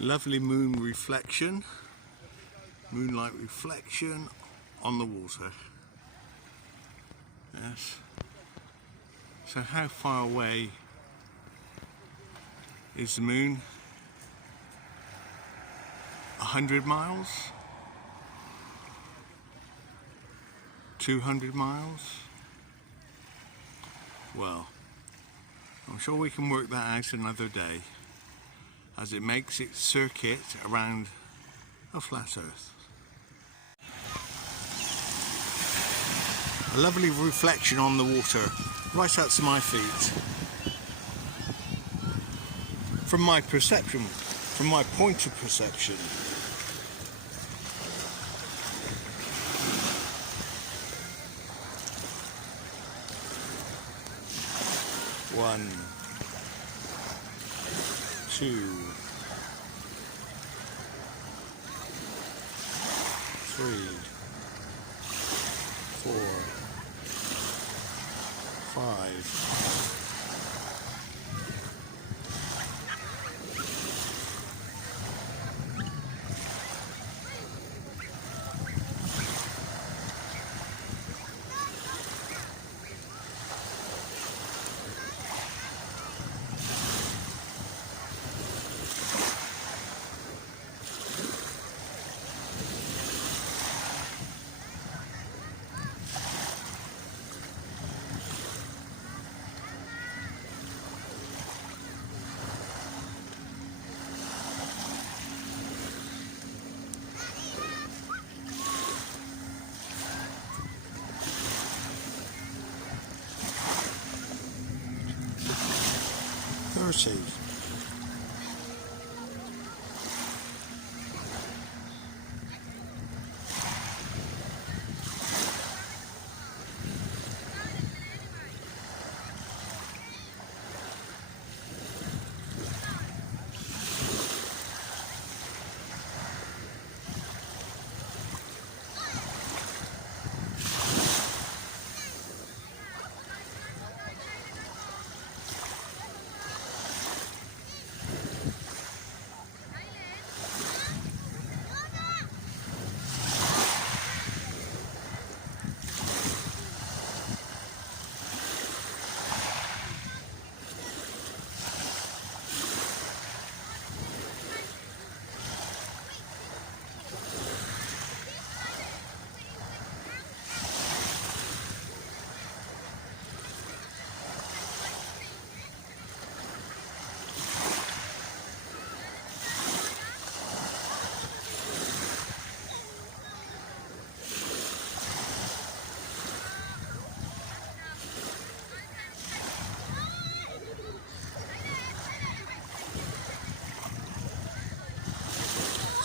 Lovely moonlight reflection on the water. Yes. So how far away is the moon? 100 miles? 200 miles? Well, I'm sure we can work that out another day, as it makes its circuit around a flat earth. A lovely reflection on the water right up to my feet. From my perception, from my point of perception. One, two, three, 4, 5. 30.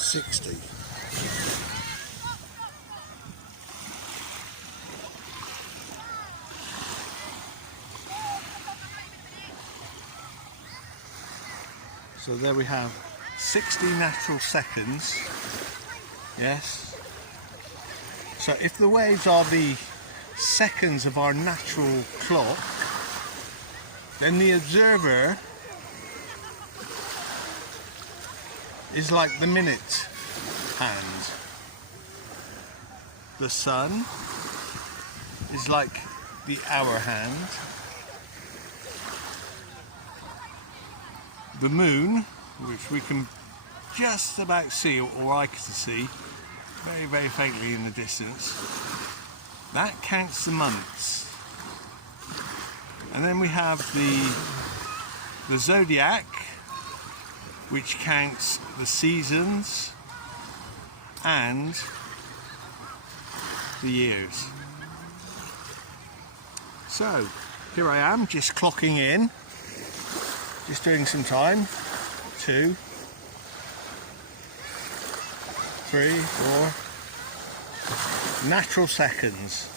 $60. So there we have 60 natural seconds. Yes. So if the waves are the seconds of our natural clock, then the observer is like the minute hand. The sun is like the hour hand. The moon, which we can just about see, or I can see, very, very faintly in the distance, that counts the months. And then we have the zodiac, which counts the seasons and the years. So here I am, just clocking in, just doing some time. 2, 3, 4 natural seconds,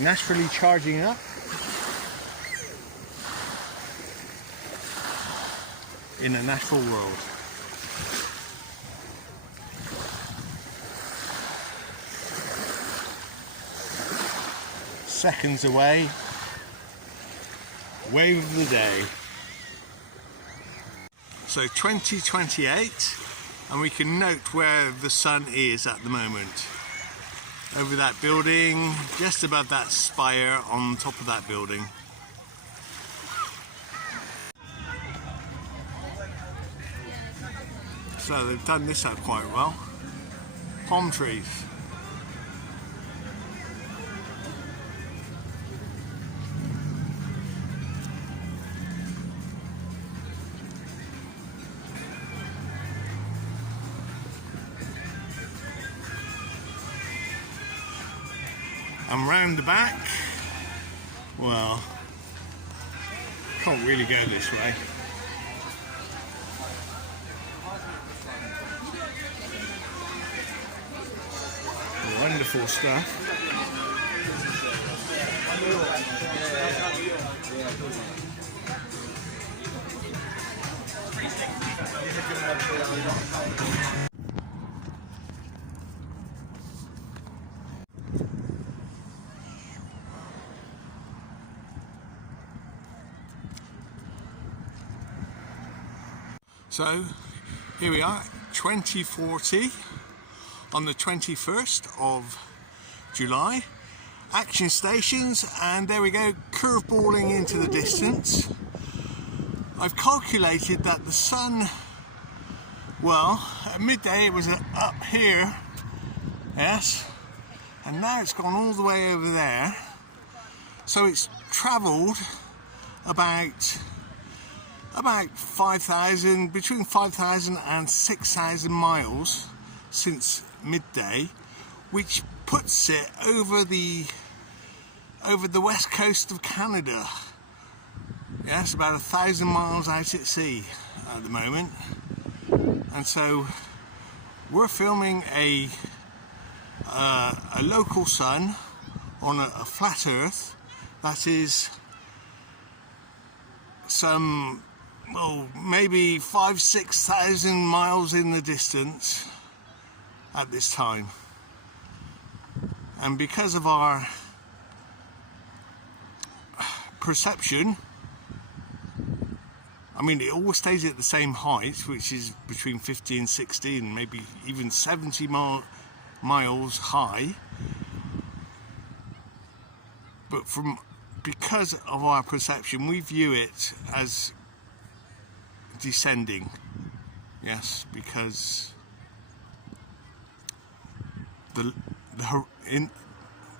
naturally charging up in a natural world. Seconds away, wave of the day. So 2028, and we can note where the sun is at the moment. Over that building, just above that spire on top of that building. So they've done this out quite well. Palm trees. And round the back, well, can't really go this way. Wonderful stuff. So here we are, 2040 on the 21st of July. Action stations, and there we go, curveballing into the distance. I've calculated that the sun, well, at midday it was up here, yes, and now it's gone all the way over there. So it's travelled about 5,000, between 5,000 and 6,000 miles since midday, which puts it over the west coast of Canada. Yes, about 1,000 miles out at sea at the moment. And so we're filming a local sun on a flat earth that is some, well, maybe 5,000–6,000 miles in the distance at this time. And because of our perception, I mean, it always stays at the same height, which is between 50 and 60 and maybe even 70 miles high. But because of our perception, we view it as descending. Yes, because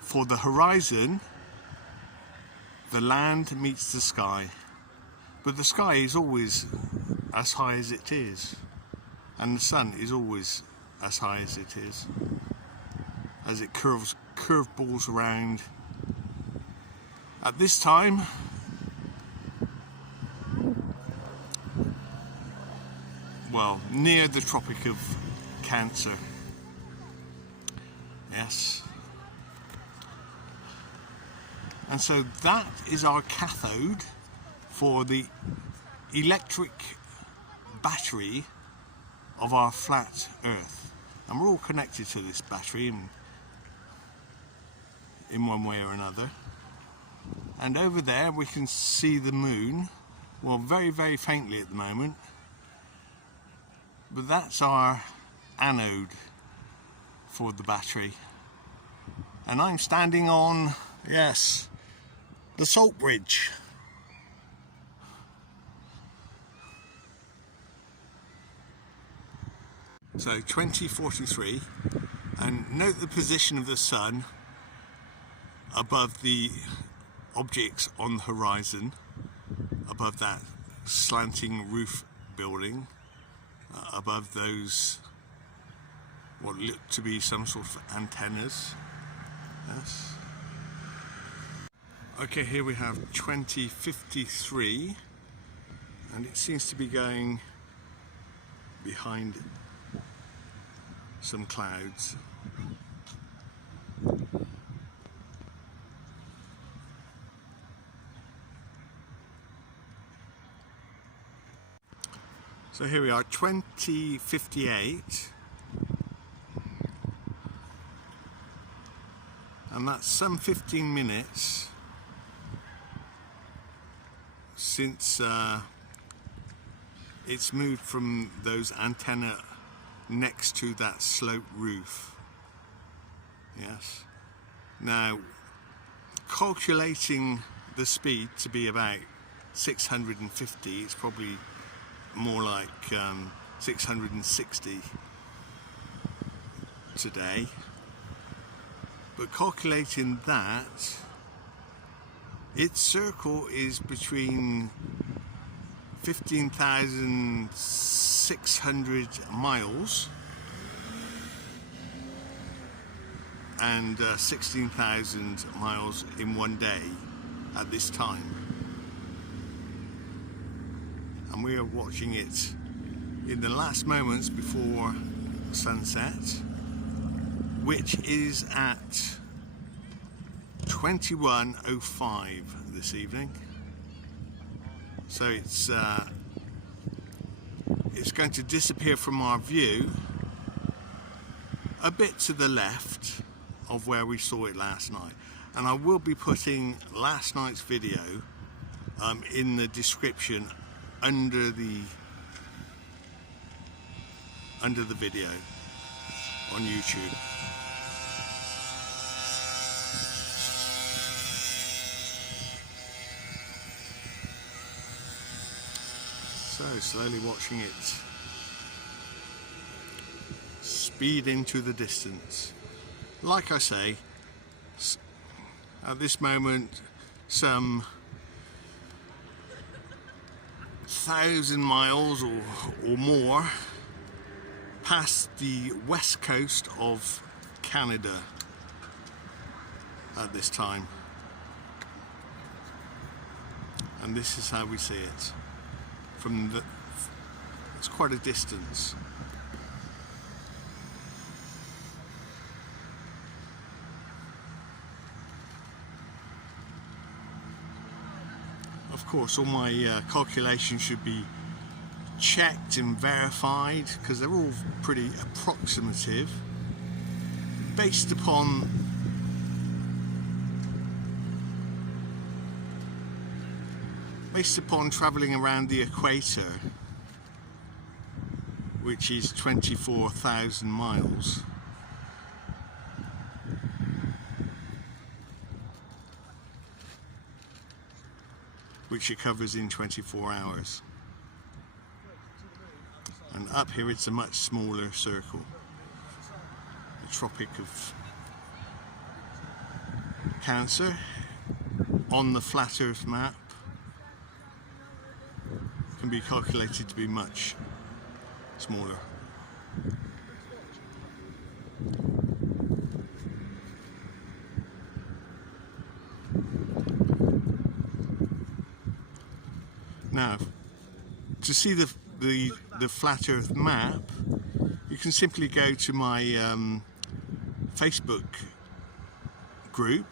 for the horizon, the land meets the sky, but the sky is always as high as it is, and the sun is always as high as it is, as it curveballs around. At this time, well, near the Tropic of Cancer. Yes. And so that is our cathode for the electric battery of our flat Earth. And we're all connected to this battery in one way or another. And over there we can see the moon, well, very, very faintly at the moment. But that's our anode for the battery. And I'm standing on, yes, the Salt Bridge. So 2043, and note the position of the sun above the objects on the horizon, above that slanting roof building, above those what look to be some sort of antennas. Yes. Okay, here we have 2053, and it seems to be going behind some clouds. So here we are, 2058, and that's some 15 minutes since it's moved from those antenna next to that sloped roof. Yes. Now, calculating the speed to be about 650, it's probably more like 660 today. But calculating that, its circle is between 15,600 miles and 16,000 miles in one day at this time. And we are watching it in the last moments before sunset, which is at 21:05 this evening. So it's going to disappear from our view a bit to the left of where we saw it last night. And I will be putting last night's video in the description under the video on YouTube. So slowly watching it speed into the distance. Like I say, at this moment, some 1,000 miles or more past the west coast of Canada at this time. And this is how we see it. It's quite a distance. Of course, all my calculations should be checked and verified because they're all pretty approximative, based upon travelling around the equator, which is 24,000 miles. Which it covers in 24 hours. And up here it's a much smaller circle. The Tropic of Cancer on the flat Earth map can be calculated to be much smaller. Now, to see the flat Earth map, you can simply go to my Facebook group,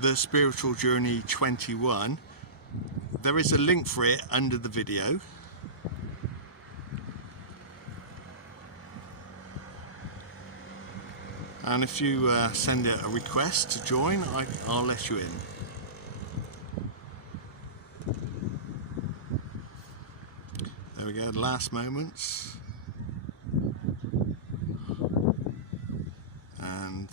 The Spiritual Journey 21. There is a link for it under the video. And if you send a request to join, I'll let you in. There we go, last moments. And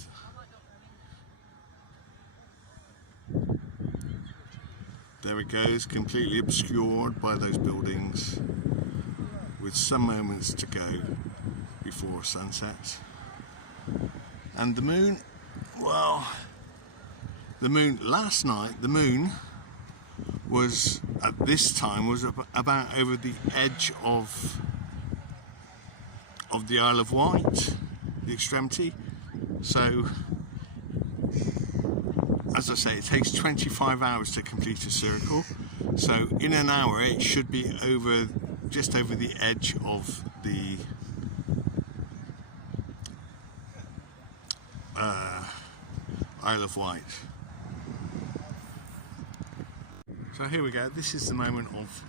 there it goes, completely obscured by those buildings, with some moments to go before sunset. And the moon, well, the moon last night, the moon was at this time was about over the edge of the Isle of Wight, the extremity. So, as I say, it takes 25 hours to complete a circle. So in an hour it should be just over the edge of the Isle of Wight. So here we go, this is the moment of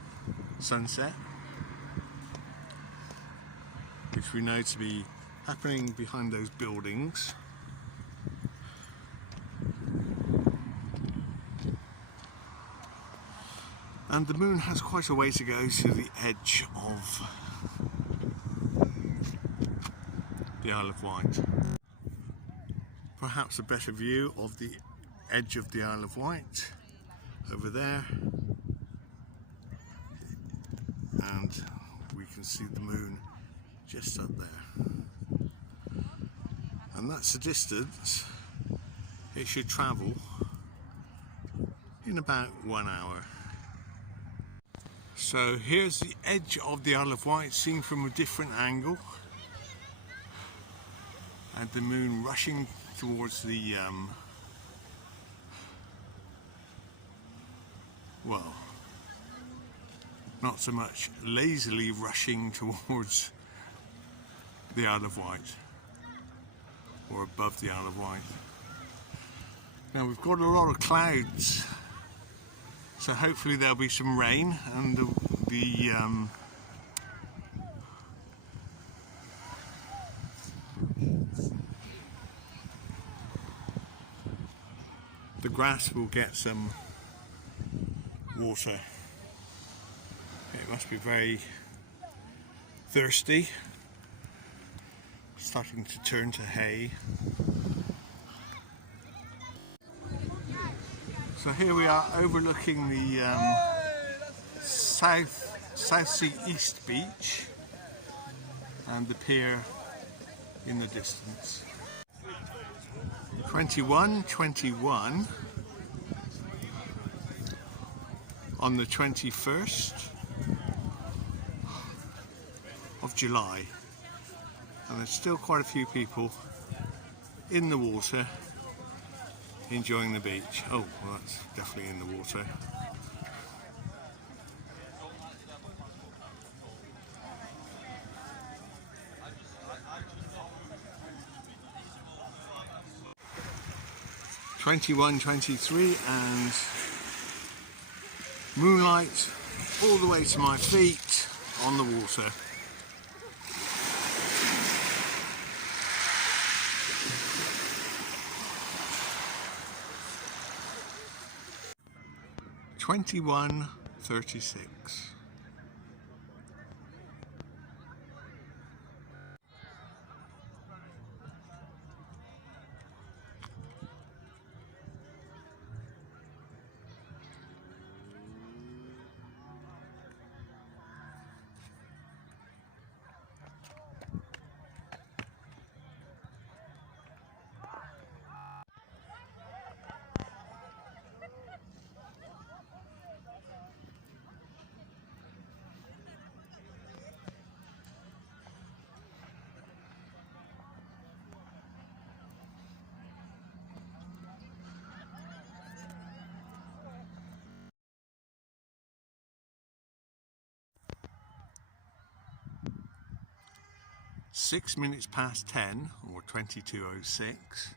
sunset, which we know to be happening behind those buildings. And the moon has quite a way to go to the edge of the Isle of Wight. Perhaps a better view of the edge of the Isle of Wight over there, and we can see the moon just up there, and that's the distance it should travel in about 1 hour. So here's the edge of the Isle of Wight seen from a different angle, and the moon rushing towards the well, not so much lazily rushing towards the Isle of Wight, or above the Isle of Wight. Now we've got a lot of clouds, so hopefully there'll be some rain, and the grass will get some water. It must be very thirsty, starting to turn to hay. So here we are overlooking the South Sea East beach and the pier in the distance. 21:21 on the 21st of July, and there's still quite a few people in the water enjoying the beach. Oh, well, that's definitely in the water. (21:23) and moonlight all the way to my feet on the water. (21:36). Six minutes past 10, or 22:06.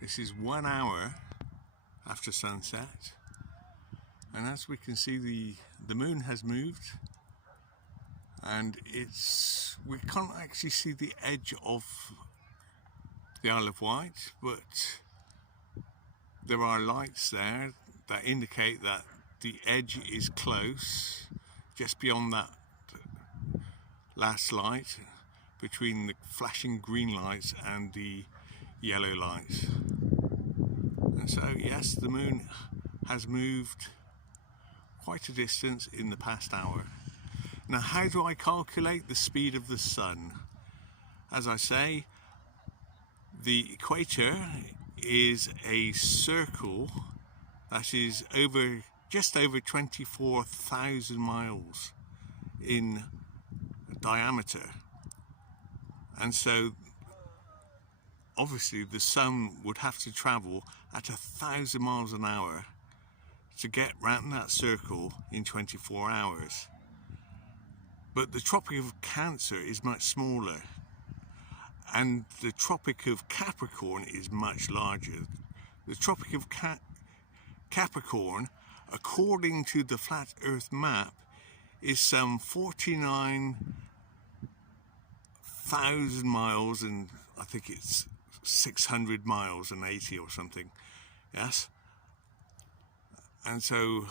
This is 1 hour after sunset, and as we can see, the moon has moved, and we can't actually see the edge of the Isle of Wight, but there are lights there that indicate that the edge is close, just beyond that last light, between the flashing green lights and the yellow lights. And so yes, the moon has moved quite a distance in the past hour. Now, how do I calculate the speed of the sun? As I say, the equator is a circle that is just over 24,000 miles in diameter. And so obviously the sun would have to travel at 1,000 miles an hour to get round that circle in 24 hours. But the Tropic of Cancer is much smaller, and the Tropic of Capricorn is much larger. The Tropic of Capricorn, according to the Flat Earth map, is some 49,000 miles, and I think it's 600 miles and 80 or something. Yes, and so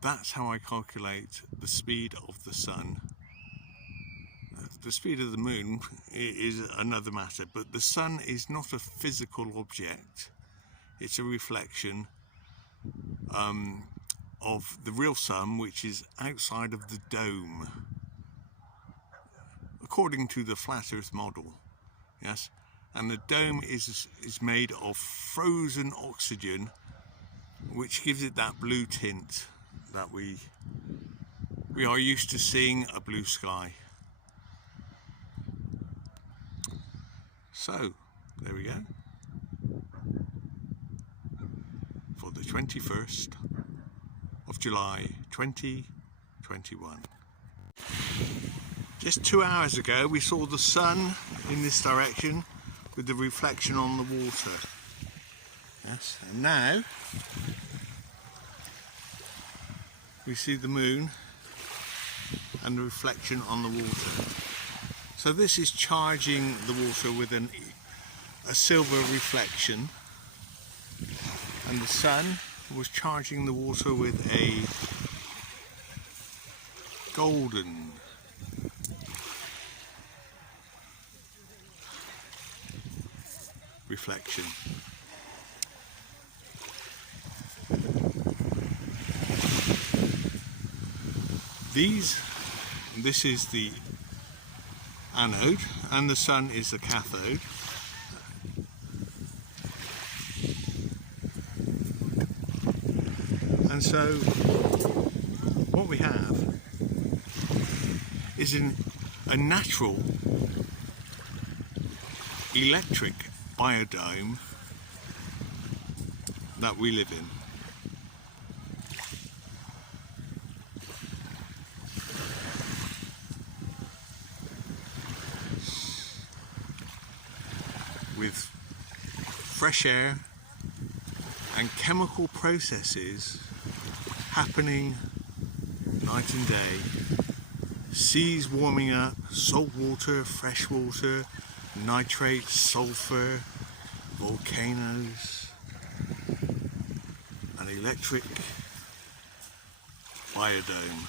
that's how I calculate the speed of the sun. The speed of the moon is another matter, but the sun is not a physical object. It's a reflection of the real sun, which is outside of the dome, according to the flat earth model. Yes, and the dome is made of frozen oxygen, which gives it that blue tint that we are used to seeing a blue sky. So there we go, for the 21st of July 2021. Just 2 hours ago we saw the sun in this direction with the reflection on the water. Yes, and now we see the moon and the reflection on the water. So this is charging the water with a silver reflection, and the sun was charging the water with a golden reflection. This is the anode and the sun is the cathode. And so what we have is a natural electric biodome that we live in. With fresh air and chemical processes happening night and day, seas warming up, salt water, fresh water, nitrate, sulfur, volcanoes, an electric biodome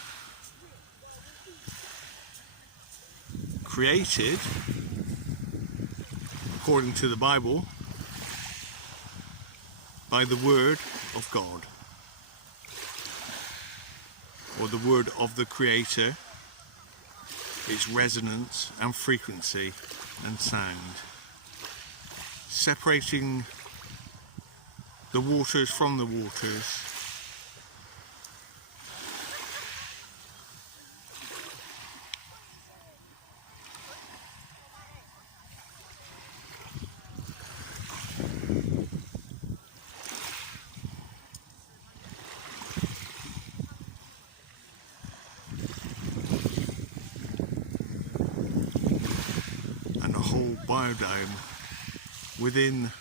created, according to the Bible, by the word of God, or the word of the Creator, its resonance and frequency and sound, separating the waters from the waters, and a whole biodome within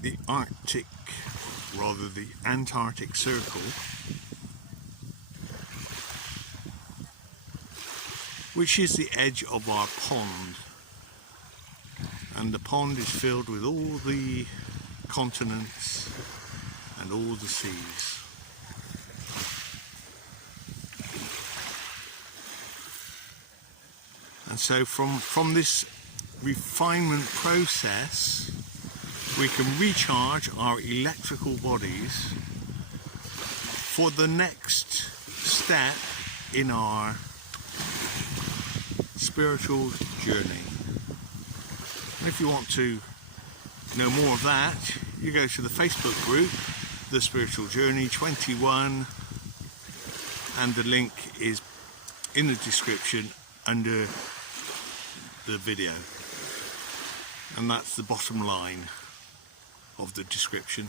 the Arctic, rather the Antarctic Circle, which is the edge of our pond, and the pond is filled with all the continents and all the seas. And so from this refinement process, we can recharge our electrical bodies for the next step in our spiritual journey. And if you want to know more of that, you go to the Facebook group, The Spiritual Journey 21, and the link is in the description under the video, and that's the bottom line of the description.